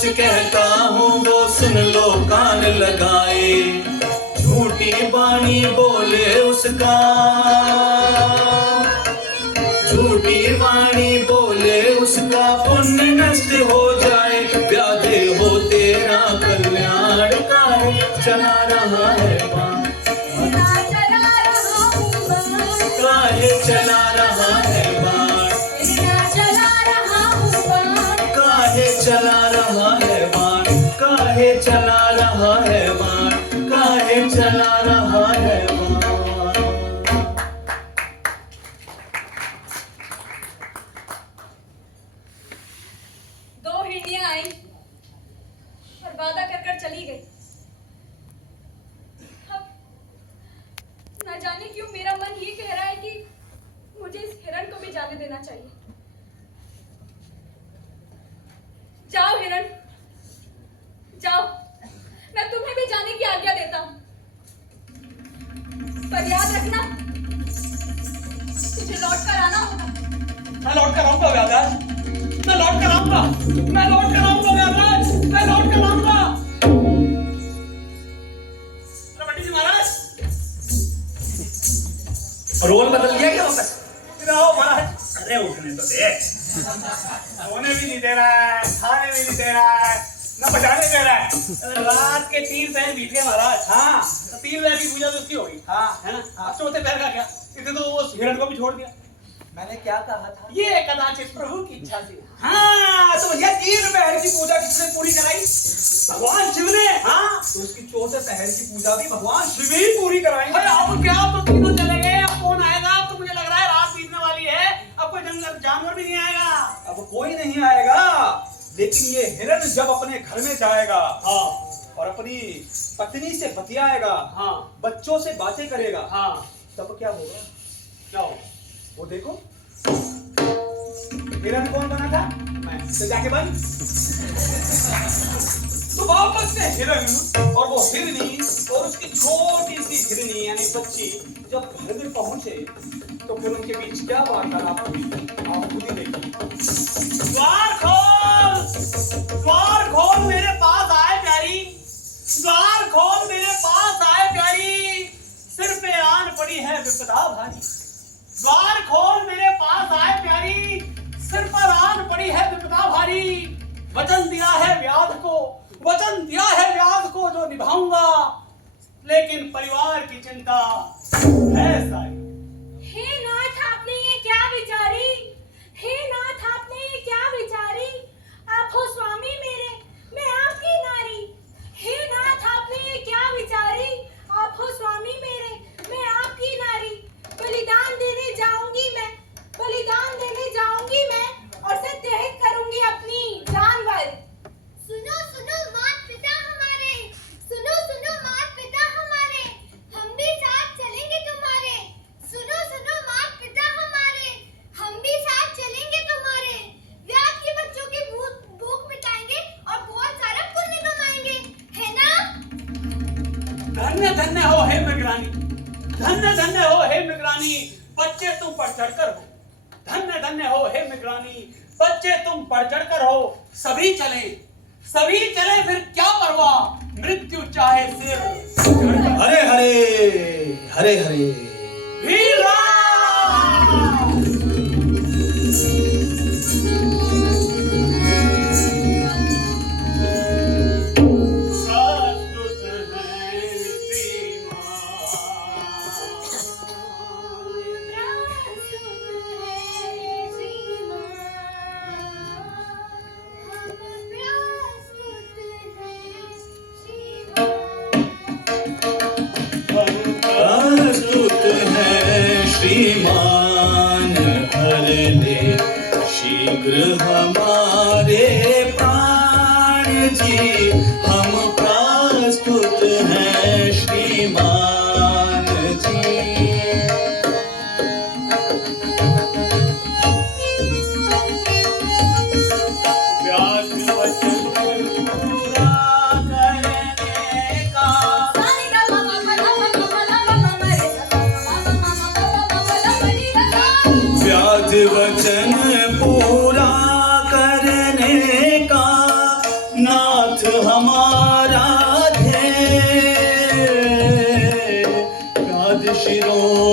कुछ कहता हूँ वो सुन लो कान लगाए। झूठी बाणी बोले उसका, झूठी वाणी बोले उसका पुण्य नष्ट हो जाए। व्याधे हो तेरा कल्याण काहे चला रहा है बाण, काहे चला रहा है बाण, काहे चला रहा है बाण, काहे चला रहा है बाण, काहे चला रहा है बाण। दो हिरनियां आई और वादा कर कर चली गई। अब न जाने क्यों मेरा मन ये कह रहा है कि मुझे इस हिरण को भी जाने देना चाहिए। जाओ हिरण, जाओ, मैं तुम्हें भी जाने की आज्ञा देता हूं, पर याद रखना तुझे लौट कर आना होगा। मैं लौट कर आऊंगा व्याधराज, मैं लौट कर आऊंगा, मैं लौट कर आऊंगा व्याधराज, मैं लौट कर आऊंगा। पंडित जी महाराज, रोल बदल गया क्या वापस? आओ महाराज। अरे उठने तो दे, सोने भी नहीं दे रहा है, खाने भी नहीं दे रहा है, न बजाने दे रहा है। रात के 3 पहर बीत गए महाराज। हाँ, 3 पहर की पूजा तो उसकी होगी। हाँ, है ना? अब चौथे पहर का क्या? इतने तो वो हिरण को भी छोड़ दिया। मैंने क्या कहा था? ये कदाचित प्रभु की इच्छा थी। हाँ, तो भैया 3 पहर की पूजा किसने पूरी कराई? भगवान शिव ने। हाँ, तो उसकी चौथे पहर की पूजा भी भगवान शिव ही पूरी कराई। अरे अब क्या, अब तो तीनों चले गए, अब कौन आएगा? अब तो मुझे लग रहा है रात बीतने वाली है, अब कोई जानवर भी नहीं आएगा। अब कोई नहीं आएगा, लेकिन ये हिरण जब अपने घर में जाएगा, हाँ, और अपनी पत्नी से बतियाएगा, हाँ, बच्चों से बातें करेगा, हाँ, तब क्या होगा? क्या हो? वो देखो, हिरण कौन बना था? मैं। तो जाके बन। तो वापस से हिरण और वो हिरनी और उसकी छोटी सी हिरनी यानी बच्ची जब घर में पहुंचे, तो फिर उनके बीच क्या वार्तालाप हुई, आप खुद ही देखिए। द्वार खोल मेरे पास आए प्यारी, द्वार खोल मेरे पास आए प्यारी, सिर पे आन पड़ी है विपदा भारी। द्वार खोल मेरे पास आए प्यारी, सिर पर आन पड़ी है विपदा भारी। वचन दिया है व्याध को, वचन दिया है व्याध को जो निभाऊंगा, लेकिन परिवार की चिंता है सारी। हे नाथ, आपने ये क्या विचारी? हे नाथ, आपने ये क्या विचारी? आप हो स्वामी मेरे, मैं आपकी नारी। हे नाथ, आपने ये क्या विचारी? आप हो स्वामी मेरे, मैं आपकी नारी। बलिदान देने जाऊंगी मैं, बलिदान देने जाऊंगी मैं, और सत्याहित करूंगी अपनी जानवर। सुनो सुनो मात पिता हमारे, सुनो सुनो मात पिता हमारे, हम भी साथ चलेंगे तुम्हारे। सुनो सुनो मात पिता हमारे, हम भी साथ चलेंगे तुम्हारे। व्याध के बच्चों की भूख मिटाएंगे और बहुत सारा पुण्य कमाएंगे, है ना? धन्य धन्य हो हे मृगरानी, धन्य धन्य हो हे मृगरानी, बच्चे तुम पर चढ़कर हो। धन्य धन्य हो हे मृगरानी, बच्चे तुम बढ़ चढ़कर हो। सभी चले, सभी चले, फिर क्या परवाह, मृत्यु चाहे सिर। हरे हरे हरे हरे। वीर राम। प्रस्तुत है श्रीमान, हर ले शीघ्र हमारे प्राण जी। हम प्रस्तुत हैं श्रीमान जी। व्यास वचन पूरा करने का, व्याध वचन पूरा करने का, ना शिरोमणि